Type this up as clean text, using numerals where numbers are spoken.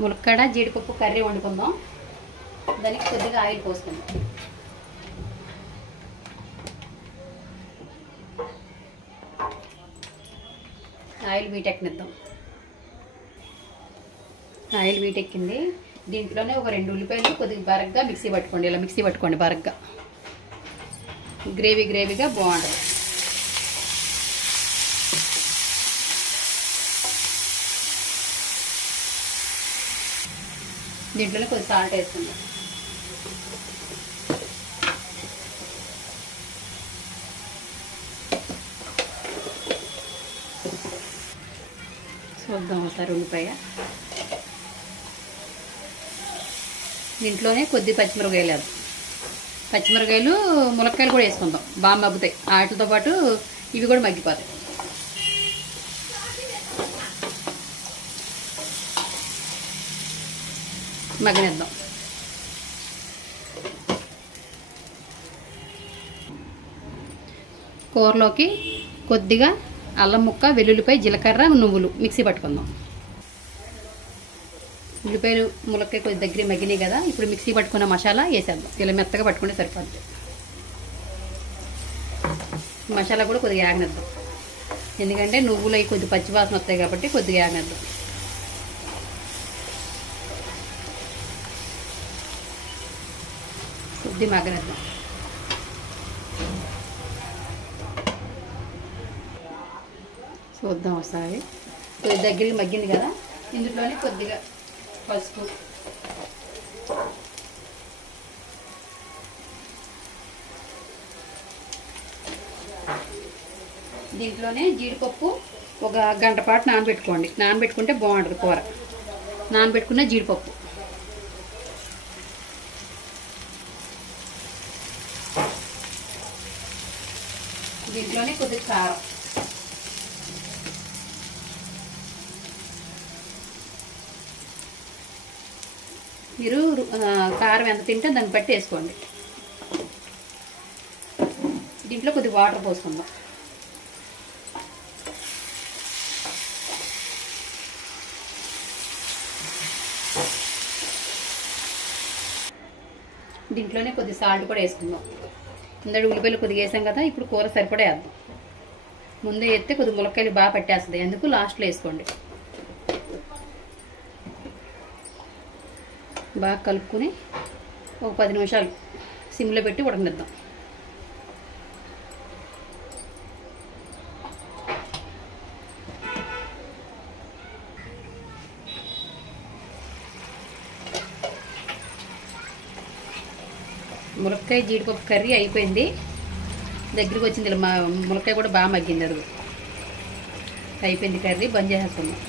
ములక్కాడ జీడిపప్పు కర్రీ వండుకుందాం. దానికి కొద్దిగా ఆయిల్ పోసుకుందాం. ఆయిల్ వీటెక్కనిద్దాం. ఆయిల్ వీటెక్కింది. దీంట్లోనే ఒక 2 ఉల్లిపాయలు కొద్దిగా బరగ్గా మిక్సీ పట్టుకోండి. ఇలా మిక్సీ పట్టుకోండి బరగ్గా. గ్రేవీగా బాగుంటుంది. దీంట్లోనే కొద్దిగా సాల్ట్ వేసుకుందాం. చూద్దాం ఒకసారి ఉల్లిపాయ. దీంట్లోనే కొద్ది పచ్చిమిరపకాయలు, ములక్కాయలు కూడా వేసుకుందాం. బాగా మగ్గుతాయి. వాటితో పాటు ఇవి కూడా మగ్గిపోతాయి. మగ్గనిద్దాం. కూరలోకి కొద్దిగా అల్లం ముక్క, వెల్లుల్లిపాయ, జీలకర్ర, నువ్వులు మిక్సీ పట్టుకుందాం. ఉల్లిపాయలు ములక్కాయ కొద్ది దగ్గర మగ్గినాయి కదా. ఇప్పుడు మిక్సీ పట్టుకున్న మసాలా వేసేద్దాం. ఇలా మెత్తగా పట్టుకుంటే సరిపోద్ది. మసాలా కూడా కొద్దిగా ఆగనిద్దాం. ఎందుకంటే నువ్వులు అవి కొద్ది పచ్చివాసన వస్తాయి కాబట్టి కొద్దిగా ఆగనిద్దాం. కొద్ది మగ్గనిద్దాం. చూద్దాం ఒకసారి. కొద్ది దగ్గరికి మగ్గింది కదా. ఇందులోనే కొద్దిగా పసుపు, దీంట్లోనే జీడిపప్పు ఒక గంట పాటు నానబెట్టుకోండి. నానబెట్టుకుంటే బాగుంటుంది కూర. నానబెట్టుకున్న జీడిపప్పు, దీంట్లోనే కొద్దిగా కారం, మీరు కారం ఎంత తింటే దాన్ని బట్టి వేసుకోండి. దీంట్లో కొద్దిగా వాటర్ పోసుకుందాం. దీంట్లోనే కొద్ది సాల్ట్ కూడా వేసుకుందాం. ఇందాక ఉల్లిపాయలు కొద్దిగా వేసాం కదా. ఇప్పుడు కూర సరిపడా వేద్దాం. ముందే వేస్తే కొద్దిగా ములక్కాయలు బాగా పట్టేస్తుంది. అందుకు లాస్ట్లో వేసుకోండి. బాగా కలుపుకుని ఒక 10 నిమిషాలు సిమ్లో పెట్టి ఉడకనిద్దాం. ములక్కాయ జీడిపప్పు కర్రీ అయిపోయింది. దగ్గరికి వచ్చింది. ములక్కాయ కూడా బాగా మగ్గింది. అడుగు అయిపోయింది కర్రీ. బంద్ చేసేస్తున్నాం.